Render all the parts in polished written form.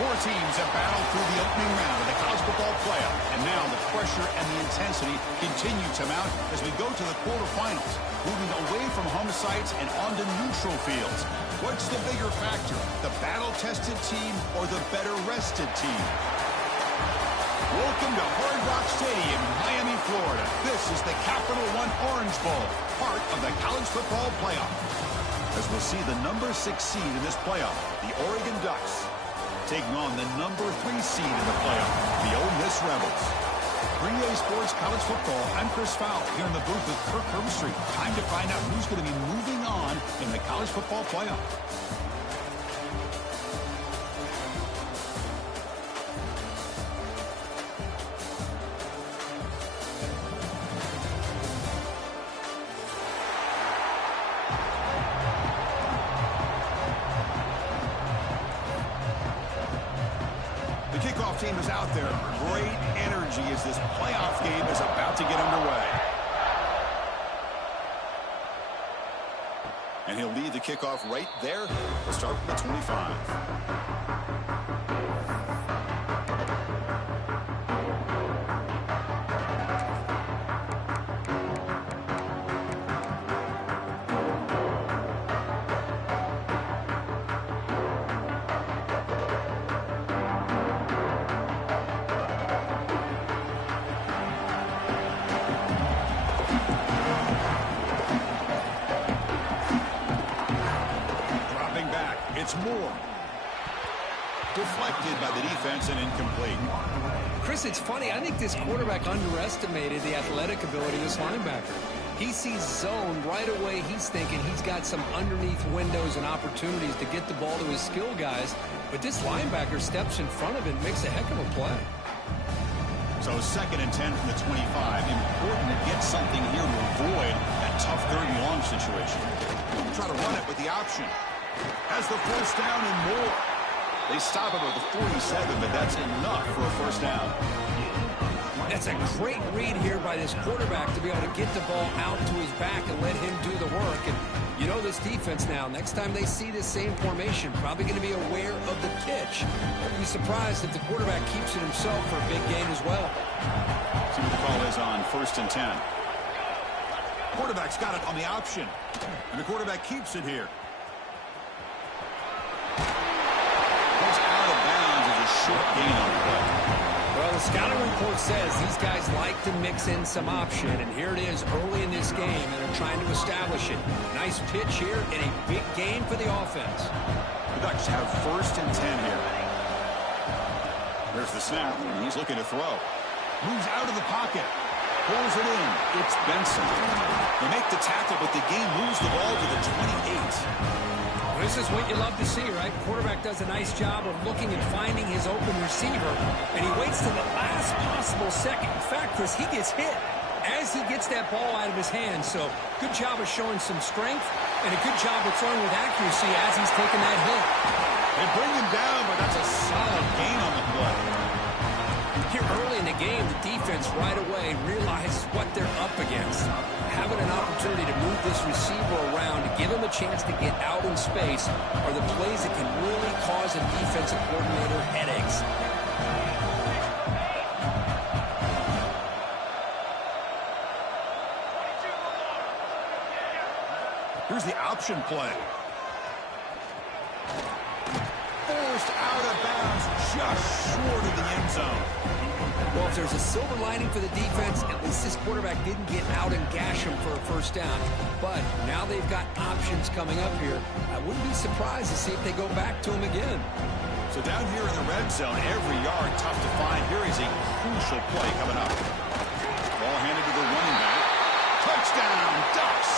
Four teams have battled through the opening round of the college football playoff, and now the pressure and the intensity continue to mount as we go to the quarterfinals, moving away from home sites and onto neutral fields. What's the bigger factor, the battle-tested team or the better-rested team? Welcome to Hard Rock Stadium in Miami, Florida. This is the Capital One Orange Bowl, part of the college football playoff. As we'll see the number 6 seed in this playoff, the Oregon Ducks, taking on the number 3 seed in the playoff, the Ole Miss Rebels. 3A Sports College Football, I'm Chris Fowle, here in the booth with Kirk Herbstreit. Time to find out who's going to be moving on in the college football playoff. Team is out there. Great energy as this playoff game is about to get underway. And he'll lead the kickoff right there. We'll start from the 25. It's Moore. Deflected by the defense and incomplete. Chris, it's funny. I think this quarterback underestimated the athletic ability of this linebacker. He sees zone right away. He's thinking he's got some underneath windows and opportunities to get the ball to his skill guys. But this linebacker steps in front of it and makes a heck of a play. So 2nd and 10 from the 25. Important to get something here to avoid that tough 3rd and long situation. Try to run it with the option. Has the first down and more. They stop him at the 47, but that's enough for a first down. That's a great read here by this quarterback to be able to get the ball out to his back and let him do the work. And you know this defense now, next time they see this same formation, probably going to be aware of the pitch. Won't be surprised if the quarterback keeps it himself for a big gain as well. See what the call is on 1st and 10. Quarterback's got it on the option, and the quarterback keeps it here. Short gain on the play. Well, the scouting report says these guys like to mix in some option, and here it is early in this game, and they're trying to establish it. Nice pitch here and a big gain for the offense. The Ducks have 1st and 10 here. There's the snap, and he's looking to throw. Moves out of the pocket. Pulls it in. It's Benson. They make the tackle, but the game moves the ball to the 28. This is what you love to see, right? Quarterback does a nice job of looking and finding his open receiver, and he waits to the last possible second. In fact, Chris, he gets hit as he gets that ball out of his hands. So good job of showing some strength and a good job of throwing with accuracy as he's taking that hit. They bring him down, but that's a solid gain on the play. Here early in the game, the defense right away realizes what they're up against. Having an opportunity to move this receiver around, to give him a chance to get out in space, are the plays that can really cause a defensive coordinator headaches. Here's the option play. Forced out of bounds, just short of the end zone. Well, if there's a silver lining for the defense, at least this quarterback didn't get out and gash him for a first down. But now they've got options coming up here. I wouldn't be surprised to see if they go back to him again. So down here in the red zone, every yard tough to find. Here is a crucial play coming up. Ball handed to the running back. Touchdown, Ducks,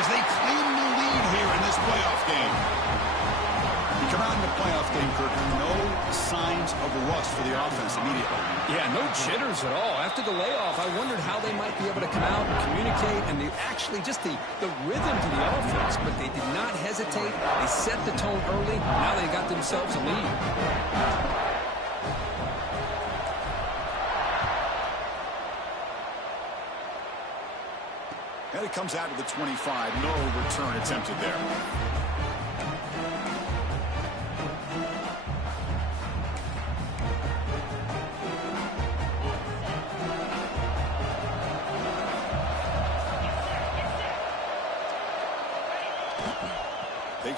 as they claim the lead here in this playoff game. You come out in the playoff game, Kirk, no signs of rust for the offense immediately. Yeah, no jitters at all. After the layoff, I wondered how they might be able to come out and communicate, and actually just the rhythm to the offense, but they did not hesitate. They set the tone early. Now they got themselves a lead. And it comes out to the 25. No return attempted there.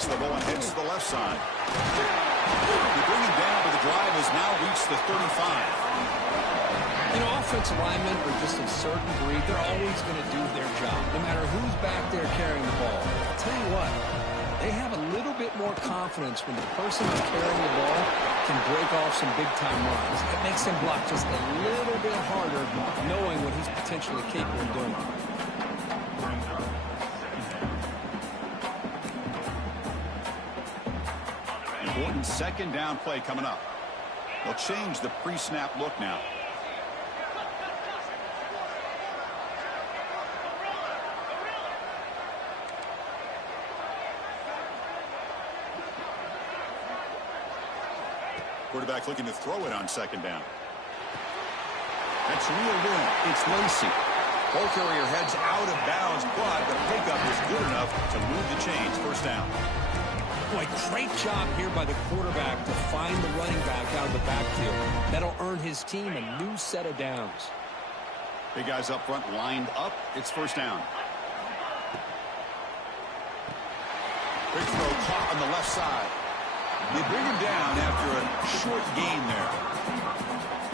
takes the ball and heads to the left side. They bring him down, but the drive has now reached the 35. You know, offensive linemen are just a certain breed. They're always going to do their job, no matter who's back there carrying the ball. I'll tell you what, they have a little bit more confidence when the person who's carrying the ball can break off some big-time runs. It makes them block just a little bit harder, knowing what he's potentially capable of doing. Important second down play coming up. They'll change the pre-snap look now. Quarterback looking to throw it on second down. That's reeled in. It's Lacey. Ball carrier heads out of bounds, but the pickup is good enough to move the chains. First down. Boy, great job here by the quarterback to find the running back out of the backfield. That'll earn his team a new set of downs. Big guys up front lined up. It's first down. Big throw caught on the left side. They bring him down after a short gain there.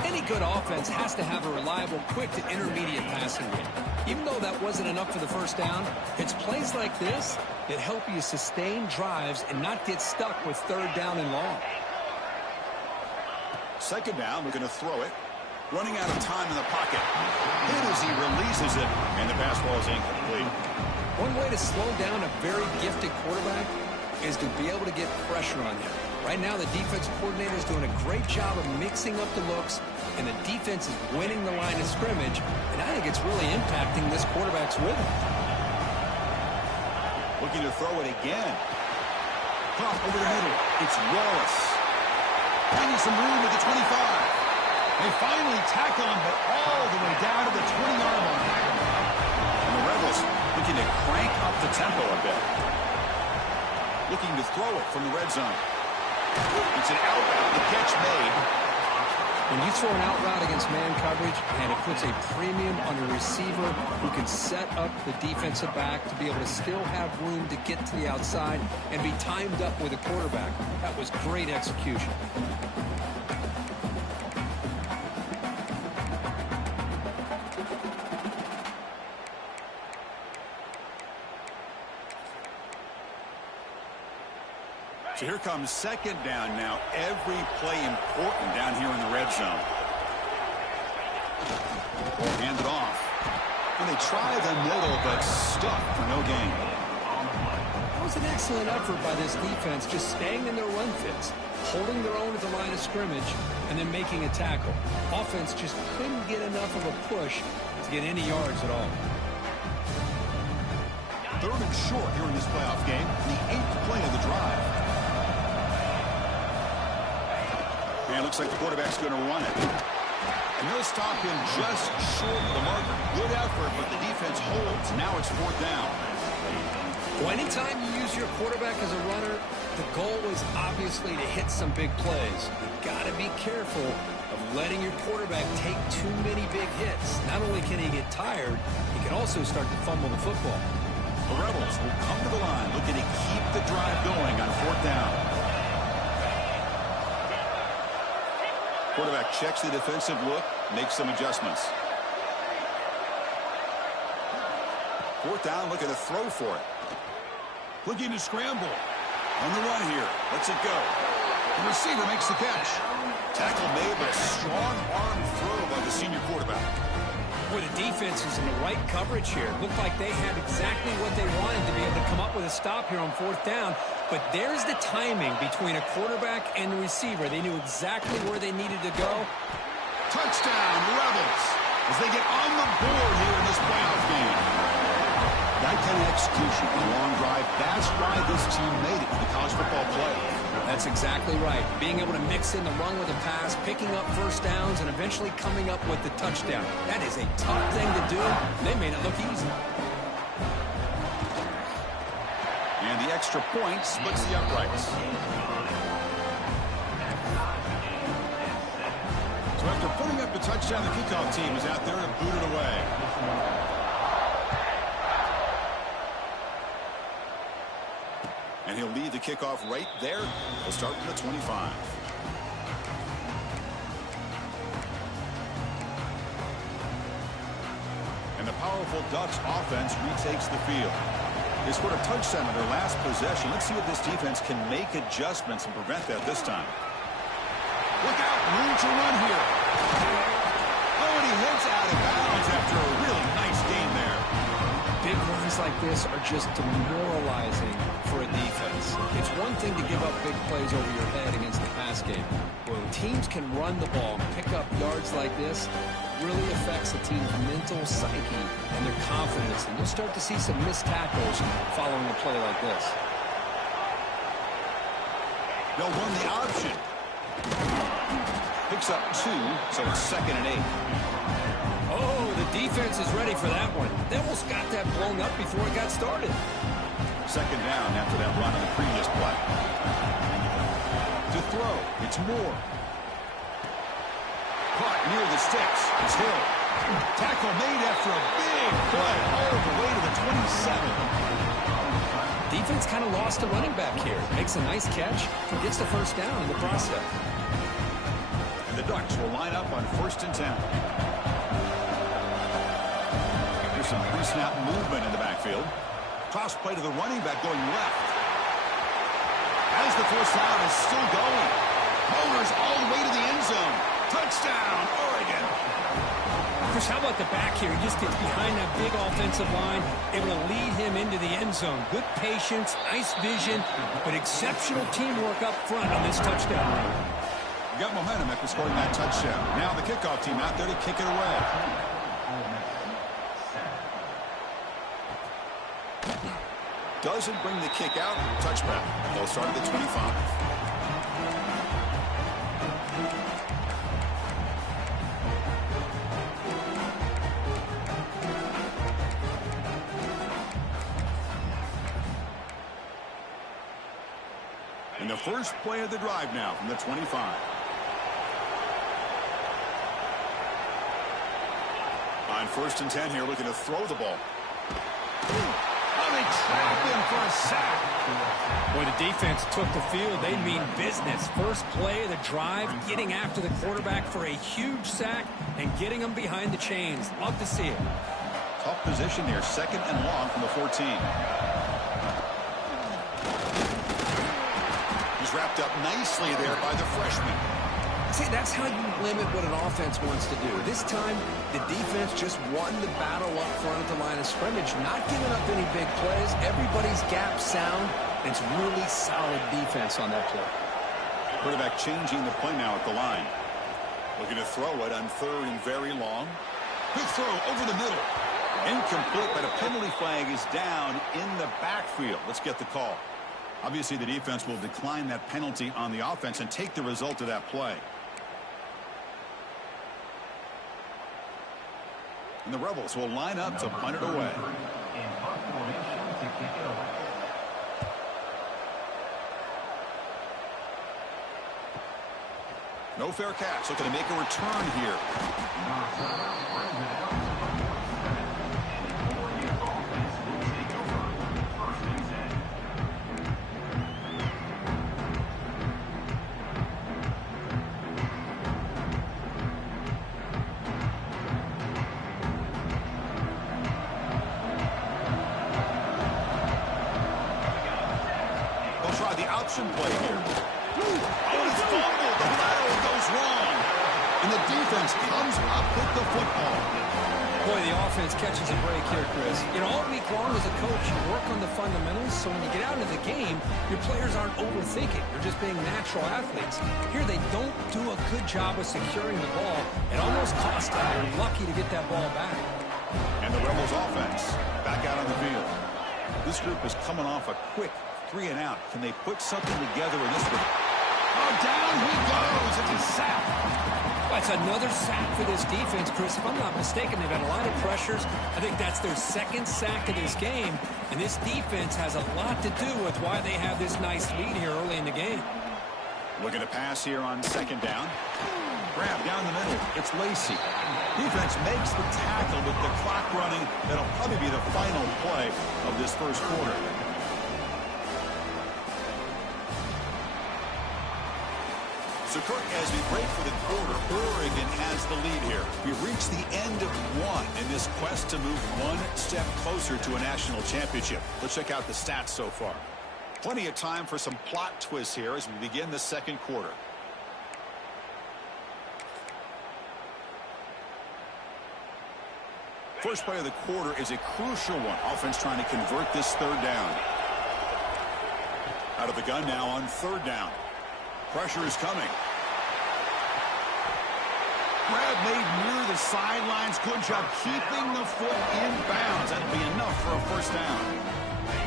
Any good offense has to have a reliable, quick to intermediate passing game. Even though that wasn't enough for the first down, it's plays like this that help you sustain drives and not get stuck with third down and long. Second down, we're going to throw it. Running out of time in the pocket. Hit as he releases it, and the pass ball is incomplete. One way to slow down a very gifted quarterback is to be able to get pressure on him. Right now, the defensive coordinator is doing a great job of mixing up the looks, and the defense is winning the line of scrimmage, and I think it's really impacting this quarterback's rhythm. Looking to throw it again. Pop over the middle. It's Wallace. Finding some room at the 25. They finally tackle him, but all the way down to the 20-yard line. And the Rebels looking to crank up the tempo a bit. Looking to throw it from the red zone. It's an out route. The catch made. When you throw an out route against man coverage, and it puts a premium on a receiver who can set up the defensive back to be able to still have room to get to the outside and be timed up with a quarterback. That was great execution. So here comes second down now. Every play important down here in the red zone. Hand it off. And they try the middle, but stuck for no gain. That was an excellent effort by this defense, just staying in their run fits, holding their own at the line of scrimmage, and then making a tackle. Offense just couldn't get enough of a push to get any yards at all. Third and short here in this playoff game. The 8th play of the drive. And it looks like the quarterback's going to run it. And they'll stop him just short of the marker. Good effort, but the defense holds. Now it's fourth down. Well, anytime you use your quarterback as a runner, the goal is obviously to hit some big plays. You've got to be careful of letting your quarterback take too many big hits. Not only can he get tired, he can also start to fumble the football. The Rebels will come to the line looking to keep the drive going on fourth down. Quarterback checks the defensive look, makes some adjustments. Fourth down, looking to throw for it. Looking to scramble. On the run here. Lets it go. The receiver makes the catch. Tackle made, but a strong arm throw by the senior quarterback. Boy, the defense is in the right coverage here. Looked like they had exactly what they wanted to be able to come up with a stop here on fourth down. But there's the timing between a quarterback and the receiver. They knew exactly where they needed to go. Touchdown, Rebels, as they get on the board here in this playoff game. That kind of execution on a long drive, that's why this team made it to the college football playoff. That's exactly right. Being able to mix in the run with a pass, picking up first downs, and eventually coming up with the touchdown. That is a tough thing to do. They made it look easy. And the extra point splits the uprights. So after putting up the touchdown, the kickoff team is out there to boot it away. And And he'll lead the kickoff right there. We'll start from the 25. And the powerful Ducks offense retakes the field. They scored a touchdown on their last possession. Let's see if this defense can make adjustments and prevent that this time. Look out, room to run here. Oh, and he heads out of bounds after a really nice game there. Big runs like this are just demoralizing for a defense. It's one thing to give up big plays over your head against the pass game. When teams can run the ball and pick up yards like this, it really affects the team's mental psyche and their confidence. And you'll start to see some missed tackles following a play like this. They'll run the option. Picks up 2, so it's 2nd and 8. Oh, the defense is ready for that one. They almost got that blown up before it got started. 2nd down after that run on the previous play. To throw, it's Moore. Caught near the sticks. It's Hill. Tackle made after a big play all the way to the 27. Defense kind of lost a running back here. Makes a nice catch and gets the first down in the process. And the Ducks will line up on 1st and 10. There's some pre-snap movement in the backfield. Toss play to the running back going left. As the first down is still going. Motors all the way to the end zone. Touchdown, Oregon. Chris, how about the back here? He just gets behind that big offensive line, able to lead him into the end zone. Good patience, nice vision, but exceptional teamwork up front on this touchdown run. You got momentum after scoring that touchdown. Now the kickoff team out there to kick it away. Doesn't bring the kick out. Touchback. They'll start at the 25. And the first play of the drive now from the 25. On 1st and 10 here, looking to throw the ball. Oh, they trap him for a sack. Boy, the defense took the field. They mean business. First play of the drive, getting after the quarterback for a huge sack and getting him behind the chains. Love to see it. Tough position here, 2nd and long from the 14. He's wrapped up nicely there by the freshman. See, that's how you limit what an offense wants to do. This time, the defense just won the battle up front at the line of scrimmage, not giving up any big plays. Everybody's gap sound. It's really solid defense on that play. Quarterback changing the play now at the line. Looking to throw it on 3rd and very long. Good throw over the middle. Incomplete, but a penalty flag is down in the backfield. Let's get the call. Obviously, the defense will decline that penalty on the offense and take the result of that play. And the Rebels will line up to punt it away. No fair catch. Looking to make a return here. Play here. Oh, it's fumbled. The lateral goes wrong. And the defense comes up with the football. Boy, the offense catches a break here, Chris. You know, all week long as a coach, you work on the fundamentals, so when you get out of the game, your players aren't overthinking. They're just being natural athletes. Here, they don't do a good job of securing the ball. It almost cost them. They're lucky to get that ball back. And the Rebels offense back out on the field. This group is coming off a quick 3 and out. Can they put something together in this one? Oh, down he goes. It's a sack. That's another sack for this defense, Chris. If I'm not mistaken, they've had a lot of pressures. I think that's their 2nd sack of this game. And this defense has a lot to do with why they have this nice lead here early in the game. Looking to pass here on 2nd down. Grab down the middle. It's Lacey. Defense makes the tackle with the clock running. That'll probably be the final play of this first quarter. So, Kirk, as we break for the quarter, Oregon has the lead here. We've reached the end of one in this quest to move one step closer to a national championship. Let's check out the stats so far. Plenty of time for some plot twists here as we begin the second quarter. First play of the quarter is a crucial one. Offense trying to convert this third down. Out of the gun now on third down. Pressure is coming. Grab made near the sidelines. Good job keeping the foot in bounds. That'll be enough for a first down.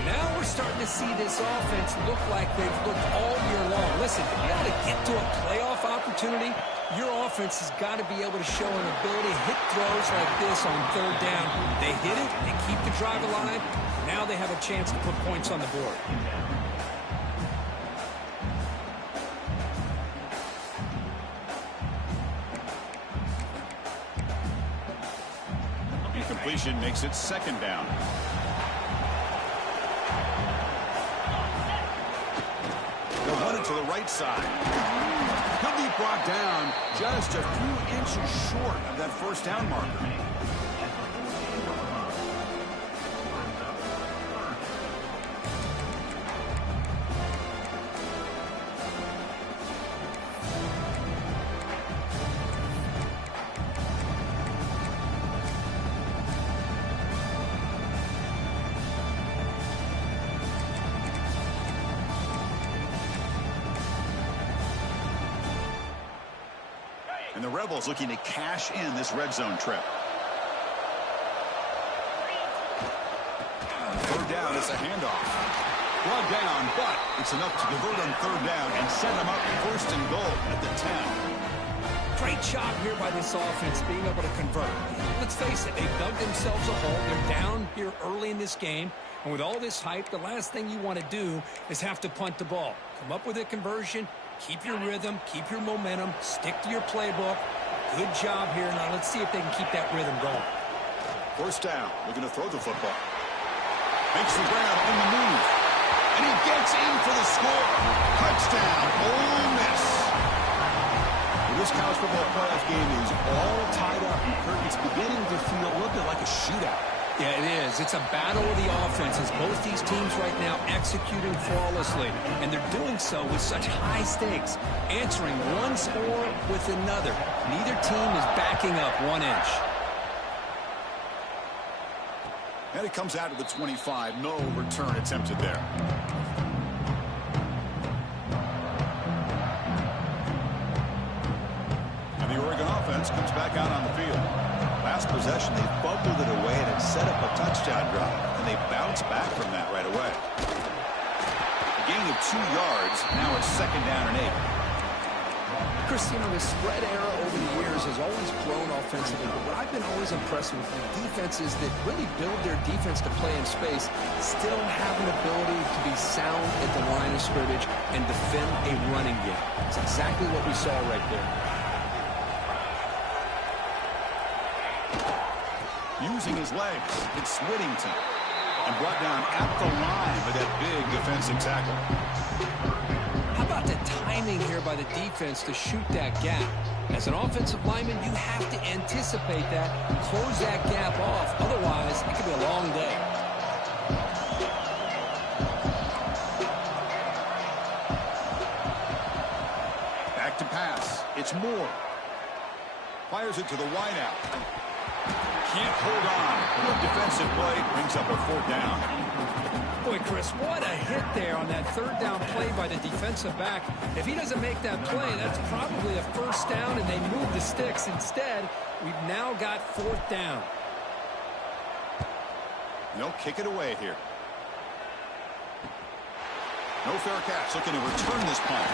Now we're starting to see this offense look like they've looked all year long. Listen, if you got to get to a playoff opportunity, your offense has got to be able to show an ability to hit throws like this on third down. They hit it, they keep the drive alive. Now they have a chance to put points on the board. Completion makes it second down. They'll run it to the right side. He'll be brought down just a few inches short of that first down marker. And the Rebels looking to cash in this red zone trip. Third down, it's a handoff. Brought down, but it's enough to convert on third down and set them up first and goal at the 10. Great job here by this offense being able to convert. Let's face it, they've dug themselves a hole. They're down here early in this game. And with all this hype, the last thing you want to do is have to punt the ball. Come up with a conversion. Keep your rhythm, keep your momentum, stick to your playbook. Good job here. Now let's see if they can keep that rhythm going. First down, looking to throw the football. Makes the grab on the move. And he gets in for the score. Touchdown, Ole Miss. Well, this college football playoff game is all tied up. And Kirk, it's beginning to feel a little bit like a shootout. Yeah, it is. It's a battle of the offenses. Both these teams right now executing flawlessly, and they're doing so with such high stakes, answering one score with another. Neither team is backing up 1 inch. And it comes out to the 25. No return attempted there. And the Oregon offense comes back out on the field. Last possession, they fumbled it away and it set up a touchdown drive. And they bounced back from that right away. A gain of 2 yards. Now it's second down and 8. Chris, you know, the spread era over the years has always grown offensively. But what I've been always impressed with defenses that really build their defense to play in space still have an ability to be sound at the line of scrimmage and defend a running game. It's exactly what we saw right there. Using his legs, it's Whittington. And brought down at the line with that big defensive tackle. How about the timing here by the defense to shoot that gap? As an offensive lineman, you have to anticipate that, close that gap off. Otherwise, it could be a long day. Back to pass. It's Moore. Fires it to the wideout. Can't hold on. Good defensive play brings up a fourth down. Boy, Chris, what a hit there on that third down play by the defensive back. If he doesn't make that play, that's probably a first down, and they move the sticks. Instead, we've now got fourth down. They'll kick it away here. No fair catch. Looking to return this punt.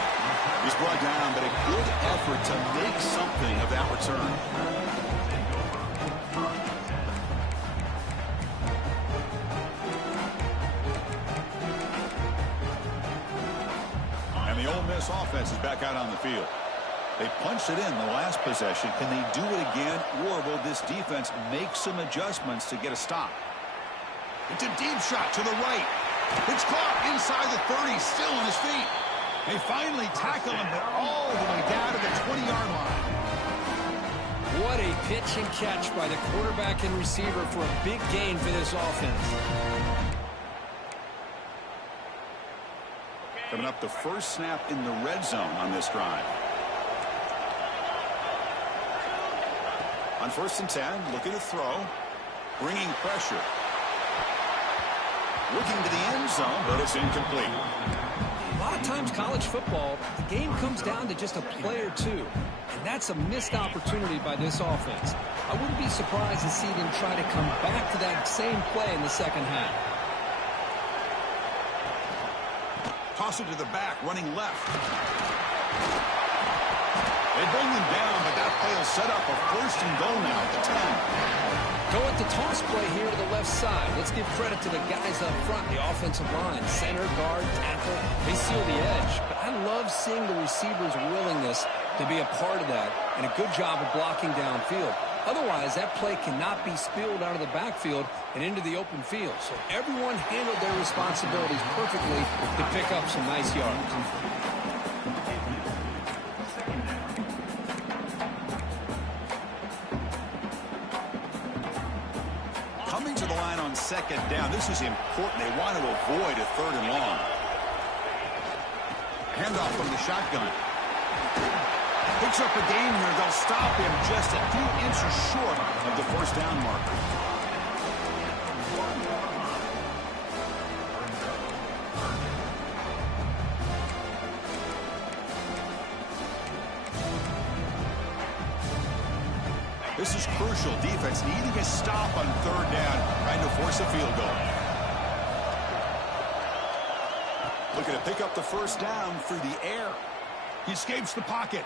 He's brought down, but a good effort to make something of that return. The Ole Miss offense is back out on the field. They punched it in the last possession. Can they do it again, or will this defense make some adjustments to get a stop? It's a deep shot to the right. It's caught inside the 30, still on his feet. They finally tackle him, but all the way down to pitch and catch by the quarterback and receiver for a big gain for this offense. Coming up, the first snap in the red zone on this drive. On 1st and 10, looking to throw. Bringing pressure. Looking to the end zone, but it's incomplete. A lot of times college football, the game comes down to just a play or two. And that's a missed opportunity by this offense. I wouldn't be surprised to see them try to come back to that same play in the second half. Toss it to the back, running left. They bring him down, but that play will set up a 1st and goal now at the 10. Go with the toss play here to the left side. Let's give credit to the guys up front, the offensive line, center, guard, tackle. They seal the edge. But I love seeing the receiver's willingness to be a part of that and a good job of blocking downfield. Otherwise, that play cannot be spilled out of the backfield and into the open field. So everyone handled their responsibilities perfectly to pick up some nice yards. Coming to the line on 2nd down. This is important. They want to avoid a 3rd and long. Handoff from the shotgun. Picks up a gain here. They'll stop him just a few inches short of the 1st down marker. This is crucial. Defense needing a stop on 3rd down, trying to force a field goal. Looking to pick up the 1st down through the air. He escapes the pocket.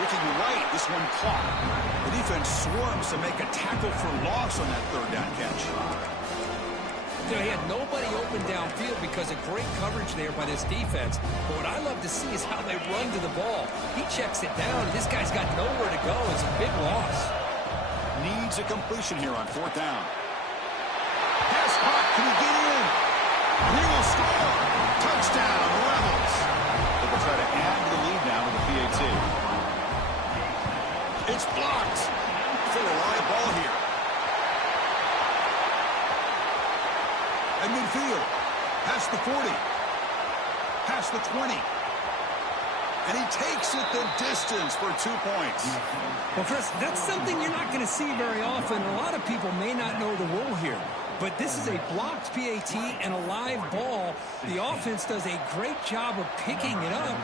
Looking right, this one caught. The defense swarms to make a tackle for loss on that 3rd down catch. You know, he had nobody open downfield because of great coverage there by this defense. But what I love to see is how they run to the ball. He checks it down. This guy's got nowhere to go. It's a big loss. Needs a completion here on 4th down. Pass caught. Can he get in? He will score. Touchdown, Rebels. They will try to add to the lead now with the PAT. It's blocked. Still a live ball here. At midfield. Past the 40. Past the 20. And he takes it the distance for 2 points. Well, Chris, that's something you're not going to see very often. A lot of people may not know the rule here. But this is a blocked PAT and a live ball. The offense does a great job of picking it up.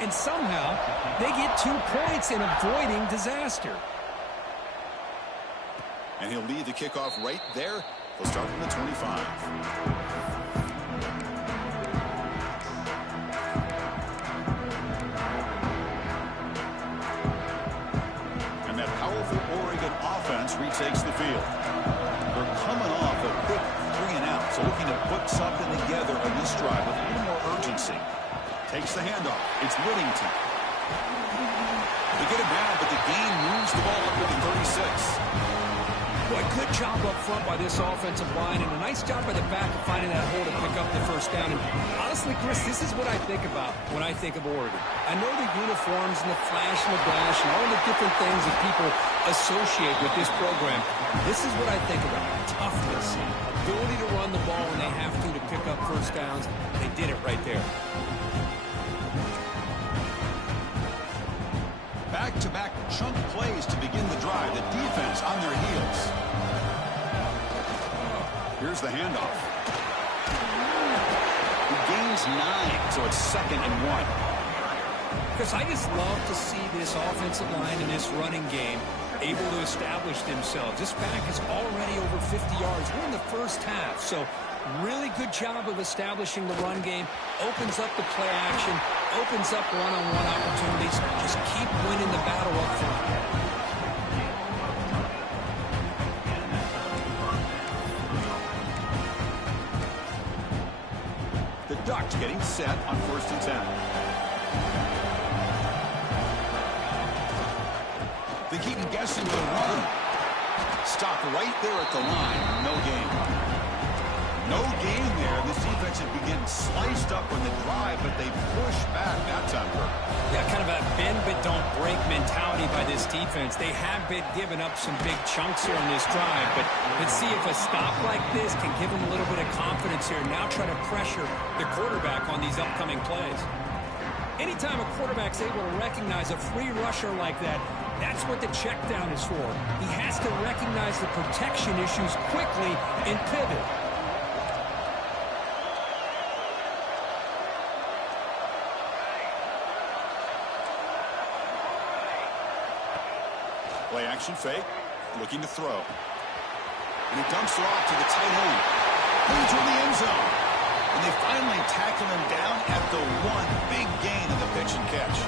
And somehow, they get 2 points in avoiding disaster. And he'll lead the kickoff right there. He'll start from the 25. And that powerful Oregon offense retakes the field. They're coming off a quick 3 and out, so looking to put something together on this drive with a little more urgency. Takes the handoff. It's Whittington. They get it down, but the gain moves the ball up to the 36. Boy, good job up front by this offensive line, and a nice job by the back of finding that hole to pick up the 1st down. And honestly, Chris, this is what I think about when I think of Oregon. I know the uniforms and the flash and the dash and all the different things that people associate with this program. This is what I think about. Toughness, ability to run the ball when they have to pick up 1st downs. They did it right there. Back-to-back chunk plays to begin the drive. The defense on their heels. Here's the handoff. He gains 9, so it's 2nd and 1. Because I just love to see this offensive line and this running game able to establish themselves. This back is already over 50 yards. We're in the 1st half, so really good job of establishing the run game. Opens up the play action. Opens up one-on-one opportunities. Just keep winning the battle up front. The Ducks getting set on 1st and 10. They keep guessing the run. Stop right there at the line. No gain. No gain there. This defense had been getting sliced up on the drive, but they push back that time. Yeah, kind of a big bend but don't break mentality by this defense. They have been giving up some big chunks here on this drive, but let's see if a stop like this can give them a little bit of confidence here. Now try to pressure the quarterback on these upcoming plays. Anytime a quarterback's able to recognize a free rusher like that, that's what the check down is for. He has to recognize the protection issues quickly and pivot. Play action fake, looking to throw. And he dumps it off to the tight end. Into the end zone. And they finally tackle him down at the one. Big gain in the pitch and catch.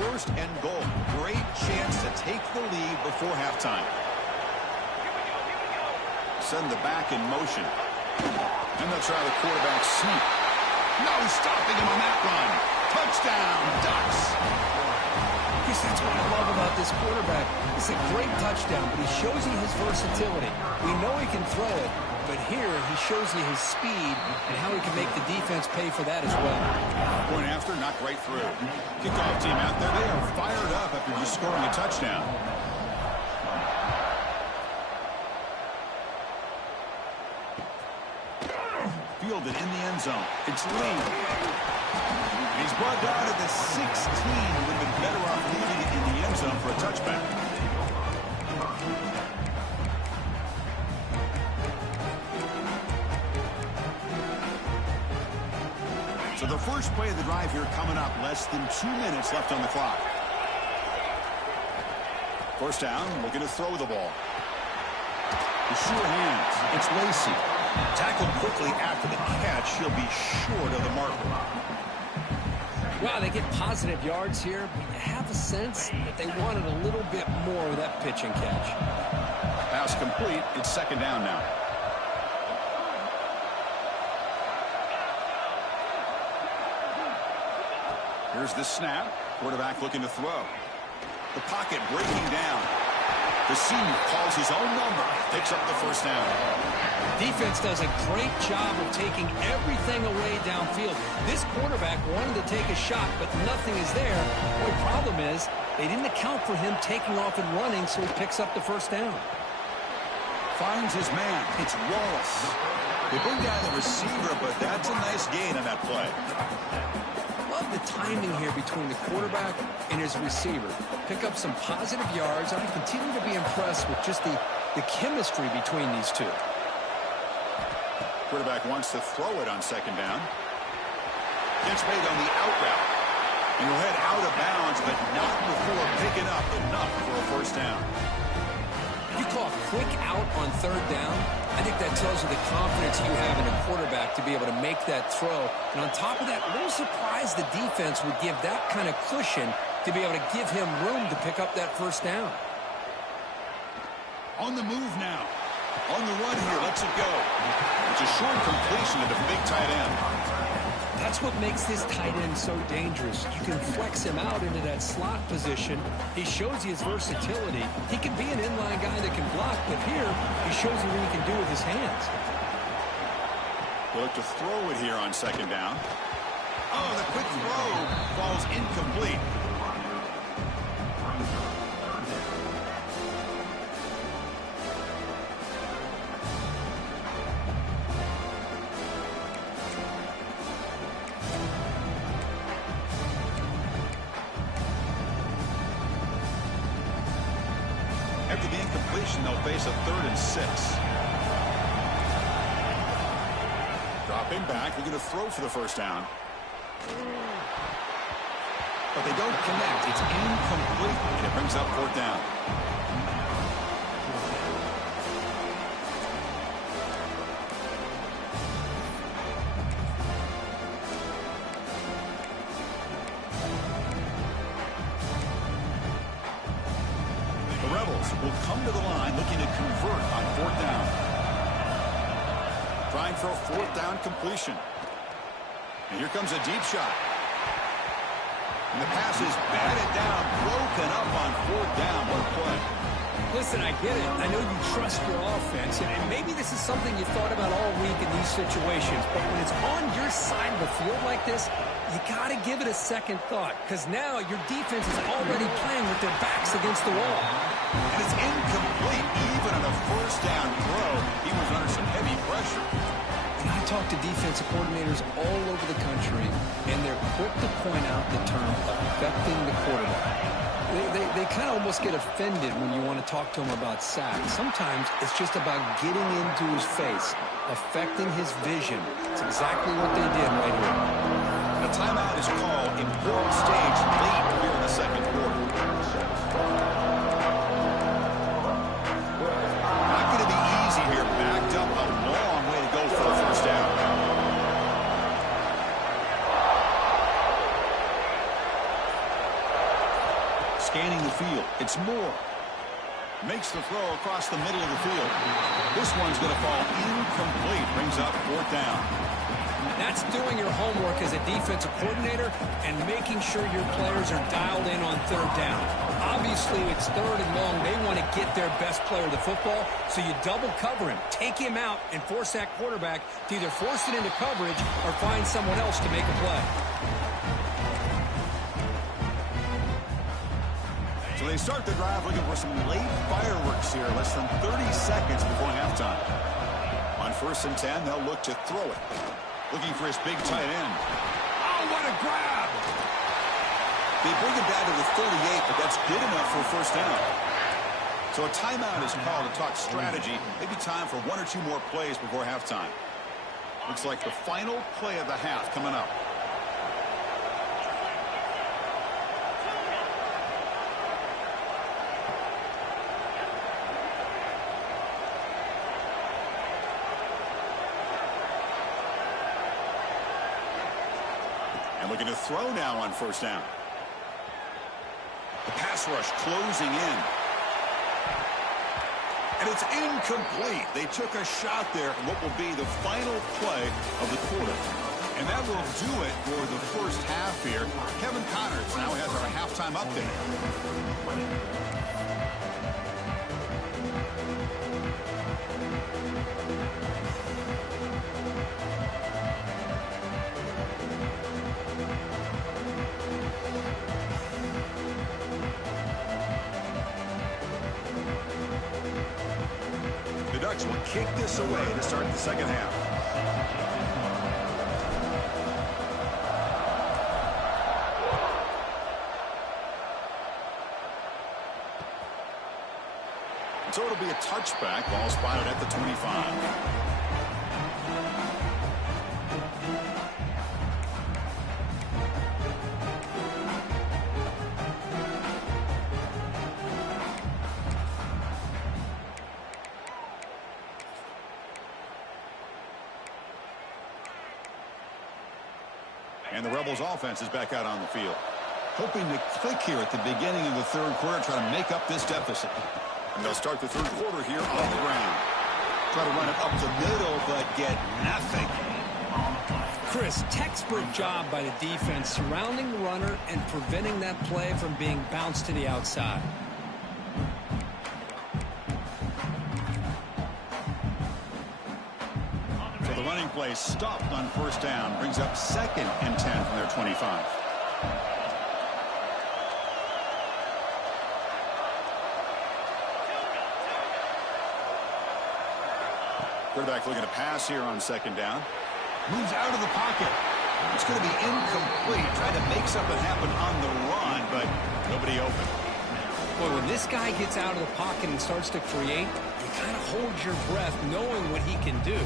First and goal. Great chance to take the lead before halftime. Send the back in motion. And they'll try the quarterback sneak. No stopping him on that run. Touchdown, Ducks. Yes, that's what I love about this quarterback. It's a great touchdown, but he shows you his versatility. We know he can throw it, but here he shows you his speed and how he can make the defense pay for that as well. Point after, knocked right through. Kickoff team out there, they are fired up after just scoring a touchdown. Fielded in the end zone. It's Lee. He's brought down at the 16. Would have been better off leaving it in the end zone for a touchback. So the first play of the drive here coming up. Less than 2 minutes left on the clock. First down, looking to throw the ball. The sure hands. It's Lacy. Tackled quickly after the catch. He'll be short of the marker. Wow, they get positive yards here, but you have a sense that they wanted a little bit more of that pitch and catch. Pass complete. It's second down now. Here's the snap. Quarterback looking to throw. The pocket breaking down. The senior calls his own number. Picks up the first down. Defense does a great job of taking everything away downfield. This quarterback wanted to take a shot, but nothing is there. The problem is they didn't account for him taking off and running, so he picks up the first down. Finds his man. It's Wallace. They bring down the receiver, but that's a nice gain on that play. Love the timing here between the quarterback and his receiver. Pick up some positive yards, and I continue to be impressed with just the chemistry between these two. Quarterback wants to throw it on second down. Gets made on the out route. And he'll head out of bounds, but not before picking up enough for a first down. You call a quick out on third down, I think that tells you the confidence you have in a quarterback to be able to make that throw. And on top of that, a little surprised the defense would give that kind of cushion to be able to give him room to pick up that first down. On the move now. On the run here, lets it go. It's a short completion to the big tight end. That's what makes this tight end so dangerous. You can flex him out into that slot position. He shows you his versatility. He can be an inline guy that can block, but here he shows you what he can do with his hands. We'll look to throw it here on second down. Oh, the quick throw falls incomplete. After the incompletion, they'll face a 3rd and 6. Dropping back, we're going to throw for the first down. But they don't connect. It's incomplete, and it brings up 4th down. Will come to the line looking to convert on 4th down. Trying for a 4th down completion. And here comes a deep shot. And the pass is batted down, broken up on 4th down. What a play. Listen, I get it. I know you trust your offense, and maybe this is something you thought about all week in these situations, but when it's on your side of the field like this, you got to give it a second thought, because now your defense is already playing with their backs against the wall. And it's incomplete. Even on a 1st down throw, he was under some heavy pressure. And I talk to defensive coordinators all over the country, and they're quick to point out the term affecting the quarterback. They kind of almost get offended when you want to talk to them about sacks. Sometimes it's just about getting into his face, affecting his vision. It's exactly what they did right here. A timeout is called. Important stage late here in the 2nd quarter. Not going to be easy here. Backed up a long way to go for the 1st down. Scanning the field. It's Moore. Makes the throw across the middle of the field. This one's going to fall incomplete. Brings up 4th down. That's doing your homework as a defensive coordinator and making sure your players are dialed in on 3rd down. Obviously, it's 3rd and long. They want to get their best player to the football, so you double cover him, take him out, and force that quarterback to either force it into coverage or find someone else to make a play. So they start the drive looking for some late fireworks here, less than 30 seconds before halftime. On 1st and 10, they'll look to throw it. Looking for his big tight end. Oh, what a grab! They bring it down to the 38, but that's good enough for a 1st down. So a timeout is called to talk strategy. Maybe time for 1 or 2 more plays before halftime. Looks like the final play of the half coming up. And looking to throw now on 1st down. The pass rush closing in. And it's incomplete. They took a shot there in what will be the final play of the quarter. And that will do it for the 1st half here. Kevin Connors now has our halftime update. The Ducks will kick this away to start the 2nd half. So it'll be a touchback. Ball spotted at the 25. And the Rebels offense is back out on the field. Hoping to click here at the beginning of the 3rd quarter, try to make up this deficit. And they'll start the 3rd quarter here on the ground. Try to run it up the middle, but get nothing. Chris, textbook job by the defense surrounding the runner and preventing that play from being bounced to the outside. So the running play stopped on 1st down. Brings up 2nd and 10 from their 25. Quarterback looking to pass here on 2nd down. Moves out of the pocket. It's going to be incomplete. Trying to make something happen on the run, but nobody open. Boy, when this guy gets out of the pocket and starts to create, you kind of hold your breath knowing what he can do.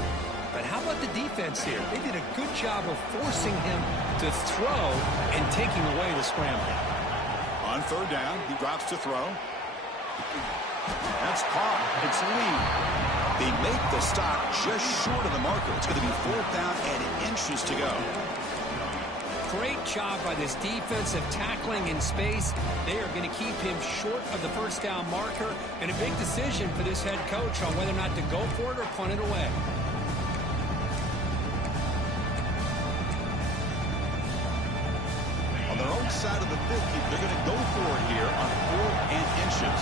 But how about the defense here? They did a good job of forcing him to throw and taking away the scramble. On 3rd down, he drops to throw. That's caught. It's Lee. They make the stop just short of the marker. It's going to be 4th down and inches to go. Great job by this defensive tackling in space. They are going to keep him short of the 1st down marker, and a big decision for this head coach on whether or not to go for it or punt it away. On their own side of the They're going to go for it here on 4th and inches.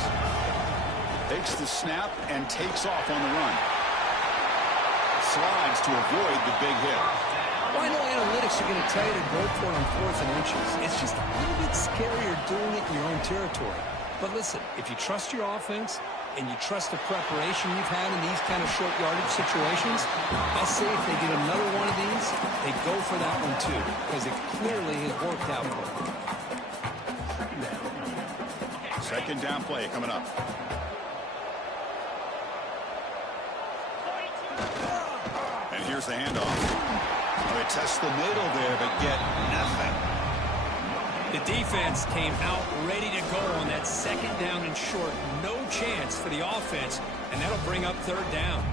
Takes the snap and takes off on the run. Slides to avoid the big hit. Well, I know analytics are going to tell you to go for it on 4th and inches. It's just a little bit scarier doing it in your own territory. But listen, if you trust your offense and you trust the preparation you've had in these kind of short yardage situations, I say if they get another one of these, they go for that one too, because it clearly has worked out for them. Second down play coming up. And here's the handoff. They test the middle there, but get nothing. The defense came out ready to go on that second down and short. No chance for the offense, and that'll bring up 3rd down.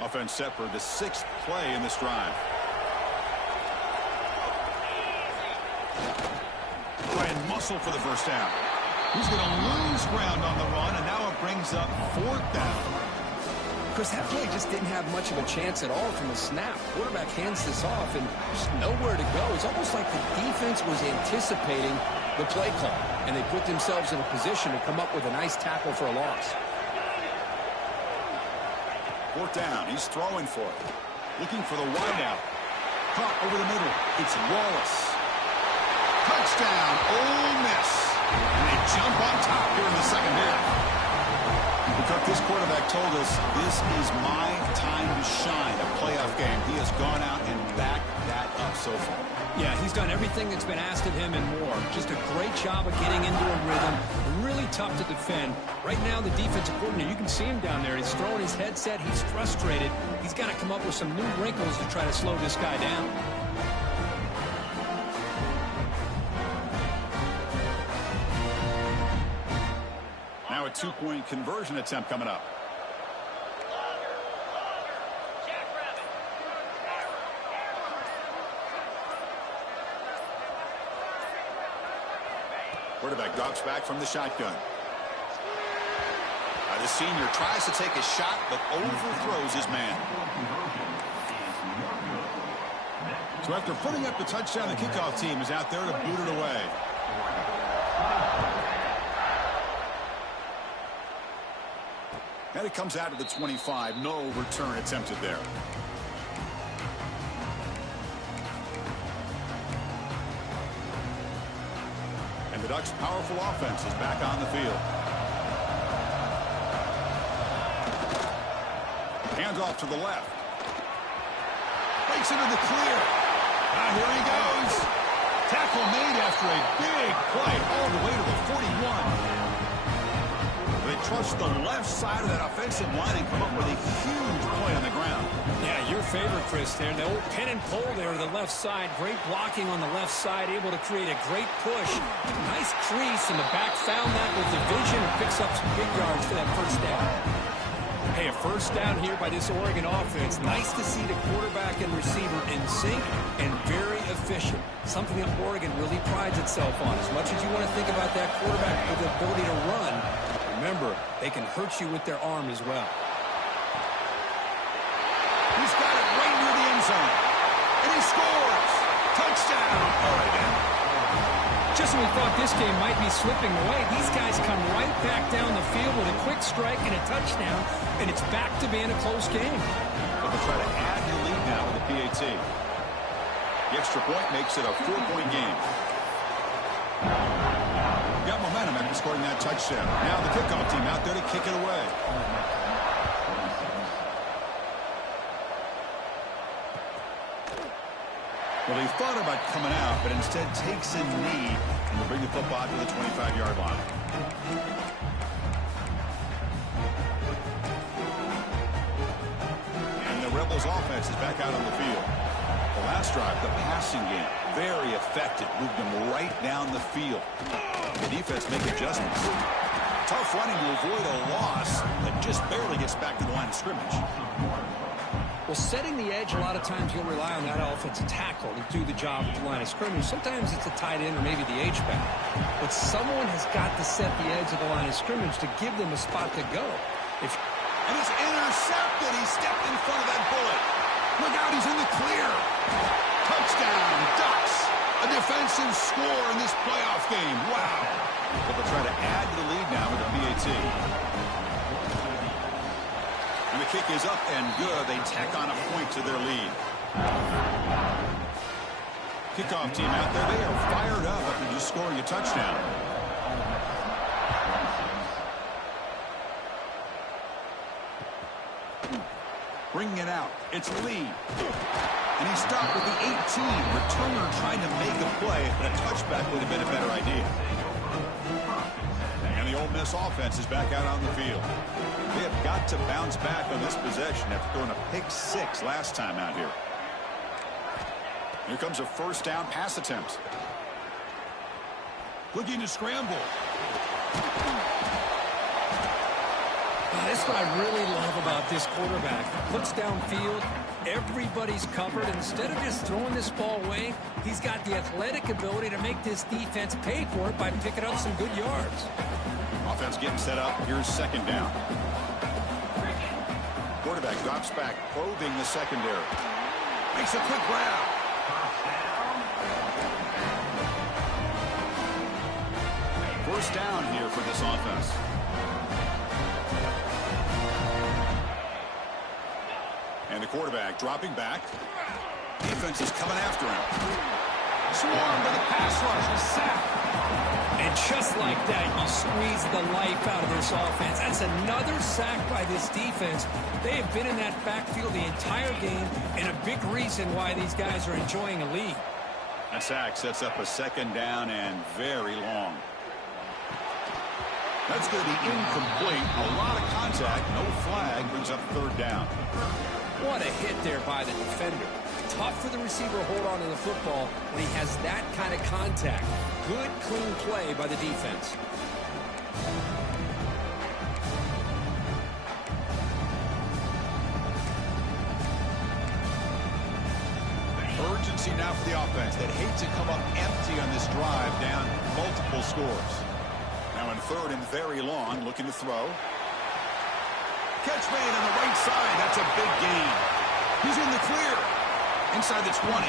Offense set for the 6th play in this drive. Try and muscle for the first down. He's going to lose ground on the run, and now it brings up 4th down. Chris, that play just didn't have much of a chance at all from the snap. Quarterback hands this off, and there's nowhere to go. It's almost like the defense was anticipating the play call, and they put themselves in a position to come up with a nice tackle for a loss. 4th down. He's throwing for it. Looking for the wideout. Caught over the middle. It's Wallace. Touchdown, Ole Miss. And they jump on top here in the second half. Because this quarterback told us this is my time to shine, a playoff game. He has gone out and backed that up so far. Yeah, he's done everything that's been asked of him and more. Just a great job of getting into a rhythm. Really tough to defend. Right now, the defensive coordinator, you can see him down there. He's throwing his headset. He's frustrated. He's got to come up with some new wrinkles to try to slow this guy down. Now a 2-point conversion attempt coming up. Quarterback drops back from the shotgun. The senior tries to take a shot, but overthrows his man. So after putting up the touchdown, the kickoff team is out there to boot it away. And it comes out to the 25. No return attempted there. And the Ducks' powerful offense is back on the field. Hands off to the left. Breaks into the clear. Here he goes. Tackle made after a big play all the way to the 41. They trust the left side of that offensive line and come up with a huge play on the ground. Yeah, your favorite, Chris, there. The old pin and pull there to the left side. Great blocking on the left side, able to create a great push. Nice crease, and the back found that with the vision and picks up some big yards for that first down. Hey, a first down here by this Oregon offense. Nice to see the quarterback and receiver in sync and very efficient. Something that Oregon really prides itself on. As much as you want to think about that quarterback with the ability to run, remember, they can hurt you with their arm as well. He's got it right near the end zone. And he scores. Touchdown, Oregon. Just when we thought this game might be slipping away, these guys come right back down the field with a quick strike and a touchdown, and it's back to being a close game. But they'll try to add the lead now with the PAT. The extra point makes it a 4-point game. Got momentum after scoring that touchdown. Now the kickoff team out there to kick it away. Well, he thought about coming out, but instead takes a knee and will bring the football to the 25-yard line. And the Rebels offense is back out on the field. The last drive, the passing game, very effective. Moved them right down the field. The defense make adjustments. Tough running to avoid a loss that just barely gets back to the line of scrimmage. Well, setting the edge, a lot of times you'll rely on that offensive tackle to do the job at the line of scrimmage. Sometimes it's a tight end or maybe the H-back. But someone has got to set the edge of the line of scrimmage to give them a spot to go. And it's intercepted. He stepped in front of that bullet. Look out, he's in the clear. Touchdown, Ducks. A defensive score in this playoff game. Wow. But they'll try to add to the lead now with the PAT. And the kick is up and good. They tack on a point to their lead. Kickoff team out there. They are fired up after just scoring a touchdown. Bringing it out. It's Lee. And he stopped with the 18. Returner trying to make a play, but a touchback would have been a better idea. And the Ole Miss offense is back out on the field. They have got to bounce back on this possession after throwing a pick 6 last time out here. Here comes a first down pass attempt. Looking to scramble. That's what I really love about this quarterback. Looks downfield, everybody's covered. Instead of just throwing this ball away, he's got the athletic ability to make this defense pay for it by picking up some good yards. Offense getting set up. Here's second down. Quarterback drops back, probing the secondary. Makes a quick grab. First down here for this offense. And the quarterback dropping back. Defense is coming after him. Swarmed by the pass rush and sacked. And just like that, you squeeze the life out of this offense. That's another sack by this defense. They have been in that backfield the entire game, and a big reason why these guys are enjoying a lead. That sack sets up a second down and very long. That's going to be incomplete. A lot of contact. No flag. Brings up third down. What a hit there by the defender. Tough for the receiver to hold on to the football when he has that kind of contact. Good, clean play by the defense. Urgency now for the offense. They'd hate to come up empty on this drive, down multiple scores. Now in third and very long, looking to throw. Catch made on the right side. That's a big gain. He's in the clear. Inside the 20.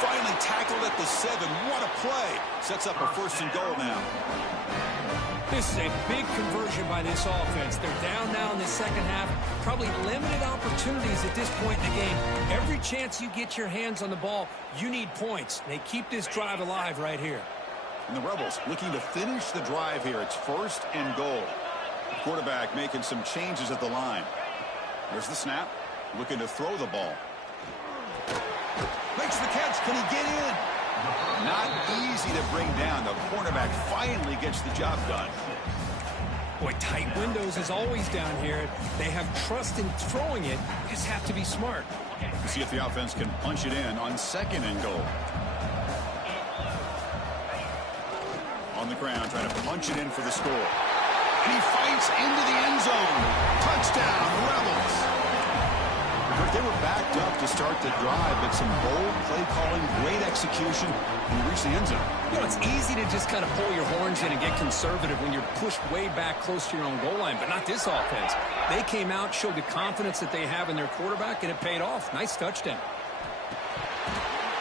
Finally tackled at the 7. What a play. Sets up a first and goal now. This is a big conversion by this offense. They're down now in the second half. Probably limited opportunities at this point in the game. Every chance you get your hands on the ball, you need points. They keep this drive alive right here. And the Rebels looking to finish the drive here. It's first and goal. Quarterback making some changes at the line. There's the snap. Looking to throw the ball. Makes the catch. Can he get in? Not easy to bring down. The cornerback finally gets the job done. Boy, tight windows is always down here. They have trust in throwing it. Just have to be smart. We'll see if the offense can punch it in on second and goal. On the ground, trying to punch it in for the score. And he fights into the end zone. Touchdown, Rebels. They were backed up to start the drive, but some bold play calling, great execution, and reach the end zone. You know, it's easy to just kind of pull your horns in and get conservative when you're pushed way back close to your own goal line, but not this offense. They came out, showed the confidence that they have in their quarterback, and it paid off. Nice touchdown.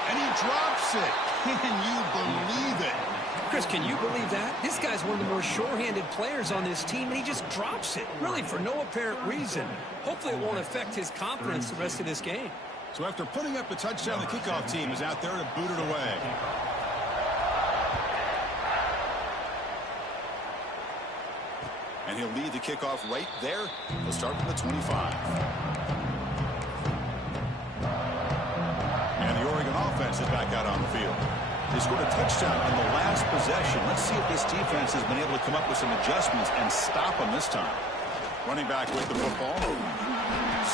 And he drops it. Can you believe it? Chris, can you believe that? This guy's one of the more sure-handed players on this team, and he just drops it, really for no apparent reason. Hopefully it won't affect his confidence the rest of this game. So after putting up the touchdown, the kickoff team is out there to boot it away. And he'll lead the kickoff right there. He'll start from the 25. And the Oregon offense is back out on the field. They scored a touchdown on the last possession. Let's see if this defense has been able to come up with some adjustments and stop them this time. Running back with the football.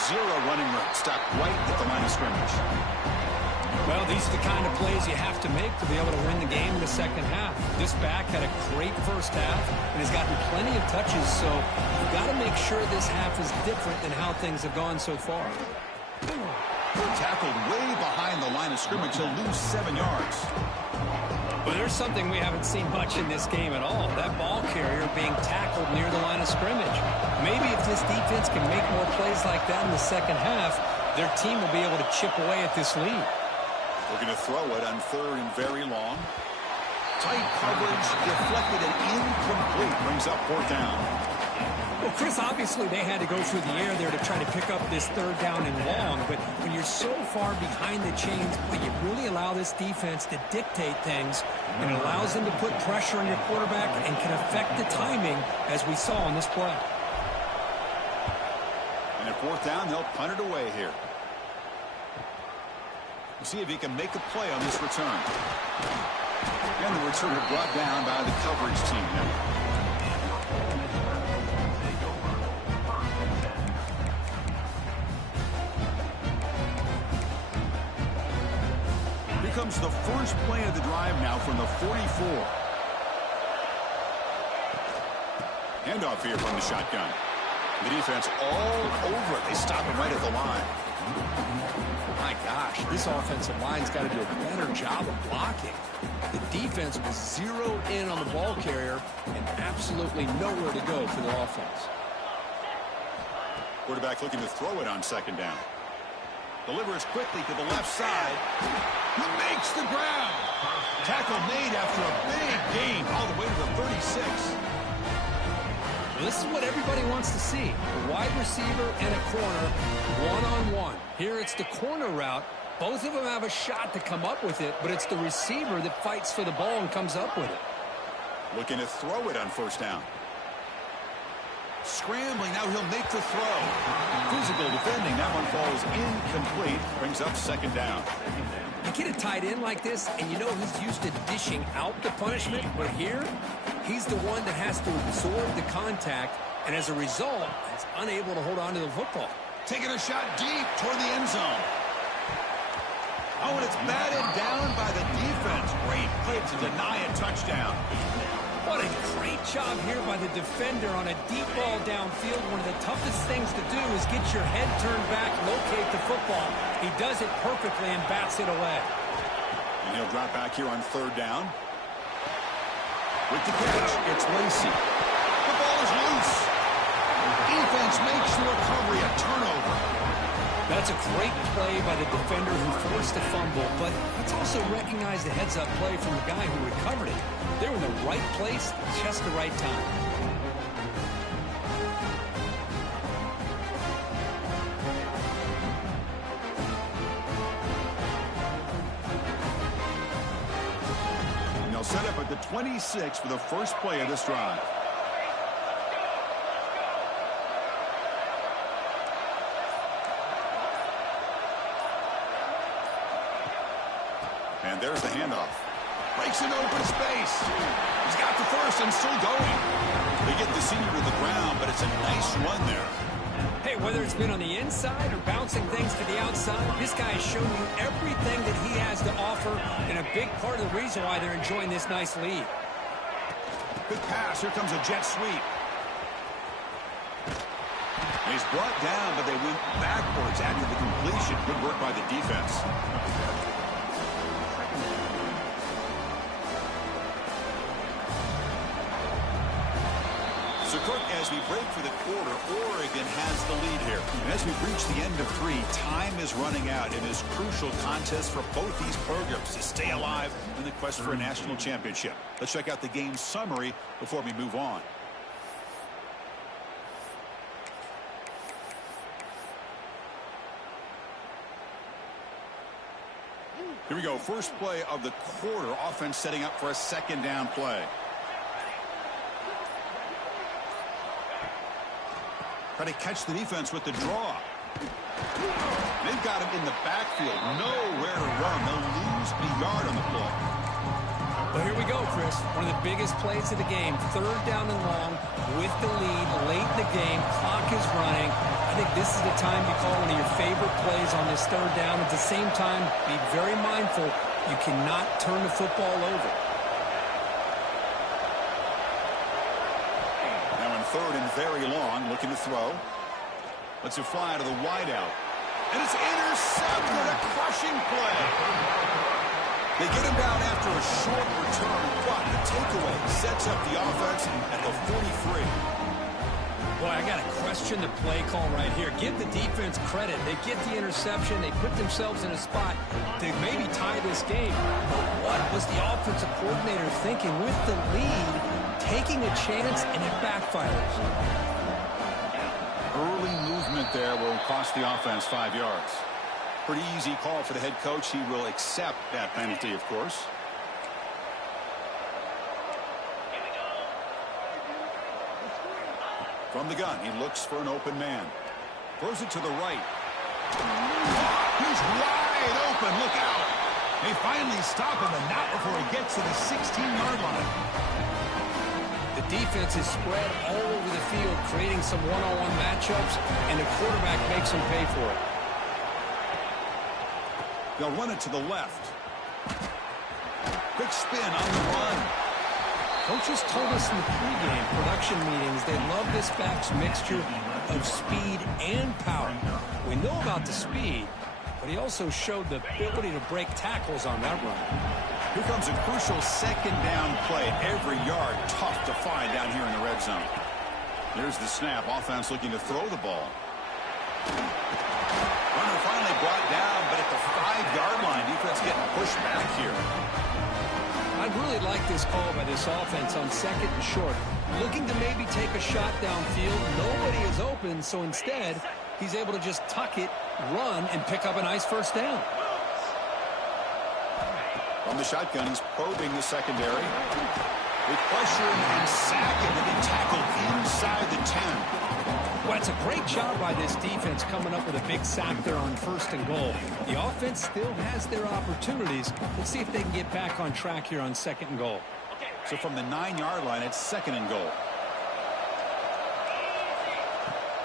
Zero running room. Stopped right at the line of scrimmage. Well, these are the kind of plays you have to make to be able to win the game in the second half. This back had a great first half and has gotten plenty of touches, so you've got to make sure this half is different than how things have gone so far. Tackled way behind the line of scrimmage. He'll lose 7 yards. Well, there's something we haven't seen much in this game at all. That ball carrier being tackled near the line of scrimmage. Maybe if this defense can make more plays like that in the second half, their team will be able to chip away at this lead. Looking to throw it on 3rd and very long. Tight coverage, deflected and incomplete. Brings up 4th down. Well, Chris, obviously they had to go through the air there to try to pick up this 3rd down and long, but when you're so far behind the chains, well, you really allow this defense to dictate things, and it allows them to put pressure on your quarterback and can affect the timing, as we saw on this play. And at 4th down, they'll punt it away here. We'll see if he can make a play on this return. And the returner brought down by the coverage team now. Comes the first play of the drive now from the 44. Handoff here from the shotgun. The defense all over it. They stop him right at the line. My gosh, this offensive line's got to do a better job of blocking. The defense was zeroed in on the ball carrier and absolutely nowhere to go for their offense. Quarterback looking to throw it on 2nd down. Delivers quickly to the left side. He makes the ground. Tackle made after a big gain all the way to the 36. Well, this is what everybody wants to see. A wide receiver and a corner, one-on-one. Here it's the corner route. Both of them have a shot to come up with it, but it's the receiver that fights for the ball and comes up with it. Looking to throw it on 1st down. Scrambling, now he'll make the throw. Physical defending, that one falls incomplete. Brings up 2nd down. You get a tight end like this, and you know he's used to dishing out the punishment, but here, he's the one that has to absorb the contact, and as a result, is unable to hold on to the football. Taking a shot deep toward the end zone. Oh, and it's batted down by the defense. Great play to deny a touchdown. What a great job here by the defender on a deep ball downfield. One of the toughest things to do is get your head turned back, locate the football. He does it perfectly and bats it away. And he'll drop back here on 3rd down. With the catch, it's Lacey. The ball is loose. Defense makes the recovery a turnover. That's a great play by the defender who forced the fumble, but let's also recognize the heads-up play from the guy who recovered it. They were in the right place at just the right time. And they'll set up at the 26 for the first play of this drive. And there's the handoff. Breaks into open space. He's got the first and still going. They get the senior to the ground, but it's a nice run there. Hey, whether it's been on the inside or bouncing things to the outside, this guy has shown you everything that he has to offer, and a big part of the reason why they're enjoying this nice lead. Good pass. Here comes a jet sweep. He's brought down, but they went backwards after the completion. Good work by the defense. So, Cook, as we break for the quarter, Oregon has the lead here. And as we reach the end of 3, time is running out. It is crucial contest for both these programs to stay alive in the quest for a national championship. Let's check out the game summary before we move on. Here we go. First play of the quarter. Offense setting up for a 2nd down play. Try to catch the defense with the draw. They've got him in the backfield. Nowhere to run. They'll lose a yard on the play. Well, here we go, Chris. One of the biggest plays of the game. Third down and long with the lead late in the game. Clock is running. I think this is the time you call one of your favorite plays on this third down. At the same time, be very mindful. You cannot turn the football over. Now in third and very long, looking to throw. Lets it fly to the wideout. And it's intercepted. A crushing play. They get him down after a short return, but the takeaway sets up the offense at the 43. Boy, I got to question the play call right here. Give the defense credit. They get the interception. They put themselves in a spot to maybe tie this game. But what was the offensive coordinator thinking with the lead, taking a chance, and it backfires? Early movement there will cost the offense 5 yards. Pretty easy call for the head coach. He will accept that penalty, of course. From the gun, he looks for an open man. Throws it to the right. He's wide open. Look out. They finally stop him, and not before he gets to the 16-yard line. The defense is spread all over the field, creating some one-on-one matchups, and the quarterback makes them pay for it. They'll run it to the left. Quick spin on the run. Coaches told us in the pregame production meetings they love this back's mixture of speed and power. We know about the speed, but he also showed the ability to break tackles on that run. Here comes a crucial second down play. Every yard tough to find down here in the red zone. There's the snap. Offense looking to throw the ball. Runner finally brought down, but at the 5-yard line, defense getting pushed back here. I really like this call by this offense on second and short. Looking to maybe take a shot downfield. Nobody is open, so instead, he's able to just tuck it, run, and pick up a nice first down. From the shotgun, he's probing the secondary. They pressure him and sack him, and he tackled inside the 10. Well, it's a great job by this defense coming up with a big sack there on first and goal. The offense still has their opportunities. Let's see if they can get back on track here on second and goal. So from the 9-yard line, it's second and goal.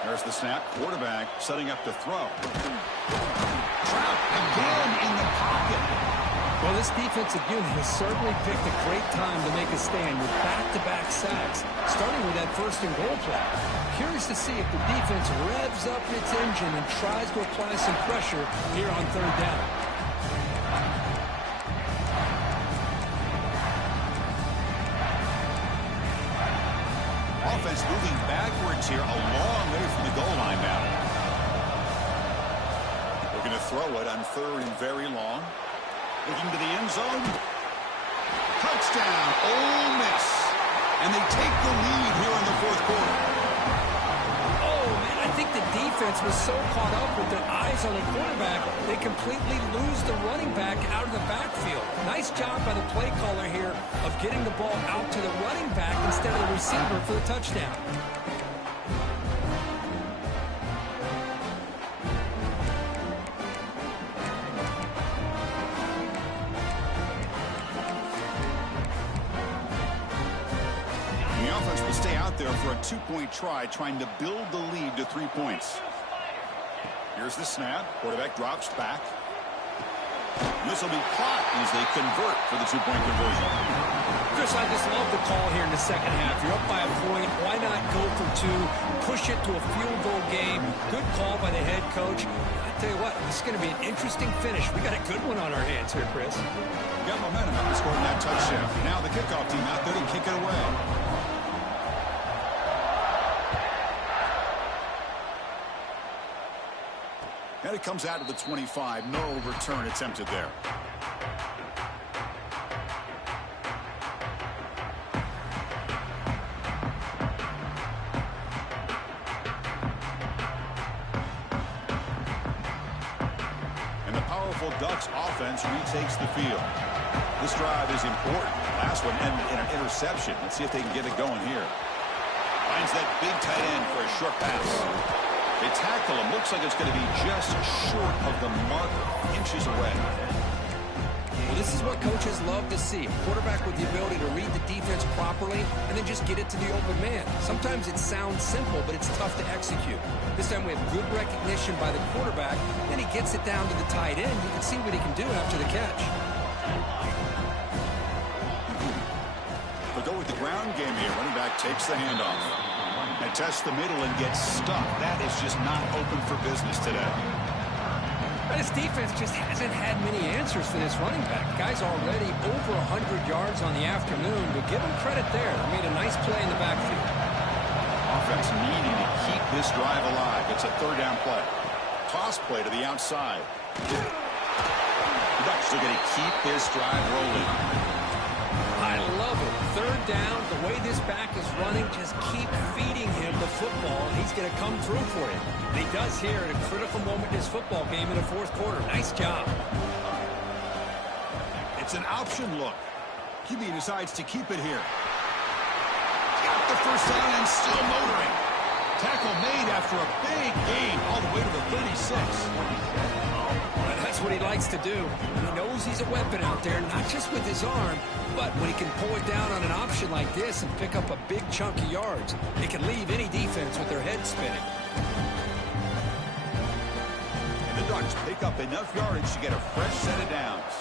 There's the snap. Quarterback setting up to throw. Trapped again in the pocket. Well, this defensive unit has certainly picked a great time to make a stand with back-to-back sacks, starting with that first and goal play. Curious to see if the defense revs up its engine and tries to apply some pressure here on third down. Offense moving backwards here, a long way from the goal line now. We're going to throw it on third and very long. Looking to the end zone. Touchdown, Ole Miss. And they take the lead here in the fourth quarter. Oh, man, I think the defense was so caught up with their eyes on the quarterback, they completely lose the running back out of the backfield. Nice job by the play caller here of getting the ball out to the running back instead of the receiver for the touchdown. Stay out there for a 2-point try, trying to build the lead to 3 points. Here's the snap. Quarterback drops back. This will be caught as they convert for the 2-point conversion. Chris, I just love the call here in the second half. You're up by a point. Why not go for 2? Push it to a field goal game. Good call by the head coach. I tell you what, this is going to be an interesting finish. We got a good one on our hands here, Chris. Got momentum after scoring that touchdown. Now the kickoff team out there to kick it away. And it comes out of the 25. No return attempted there. And the powerful Ducks offense retakes the field. This drive is important. Last one ended in an interception. Let's see if they can get it going here. Finds that big tight end for a short pass. They tackle him. Looks like it's going to be just short of the marker, inches away. Well, this is what coaches love to see. A quarterback with the ability to read the defense properly and then just get it to the open man. Sometimes it sounds simple, but it's tough to execute. This time we have good recognition by the quarterback. Then he gets it down to the tight end. You can see what he can do after the catch. They'll go with the ground game here. Running back takes the handoff. And tests the middle and gets stuck. That is just not open for business today. This defense just hasn't had many answers for this running back. Guy's already over 100 yards on the afternoon, but give him credit there. He made a nice play in the backfield. Offense needing to keep this drive alive. It's a third down play. Toss play to the outside. The Ducks are going to keep this drive rolling. I love it. Third down, the way this back is running, just keep feeding him the football, and he's going to come through for you. And he does here at a critical moment in his football game in the fourth quarter. Nice job. It's an option look. QB decides to keep it here. Got the first down and still motoring. Tackle made after a big gain all the way to the 36. That's what he likes to do. He knows he's a weapon out there, not just with his arm, but when he can pull it down on an option like this and pick up a big chunk of yards, it can leave any defense with their head spinning. And the Ducks pick up enough yardage to get a fresh set of downs.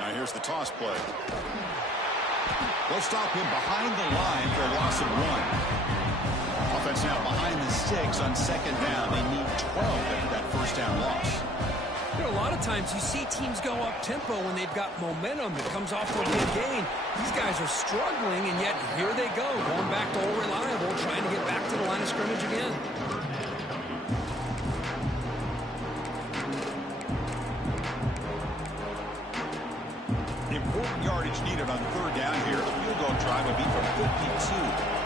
Now here's the toss play. They'll stop him behind the line for a loss of 1. Offense now behind the 6 on second down. They need 12 after that first down loss. You know, a lot of times you see teams go up-tempo when they've got momentum. It comes off a big gain. These guys are struggling, and yet here they go, going back to old reliable, trying to get back to the line of scrimmage again. Important yardage needed on third down here. A field goal drive would be from 52.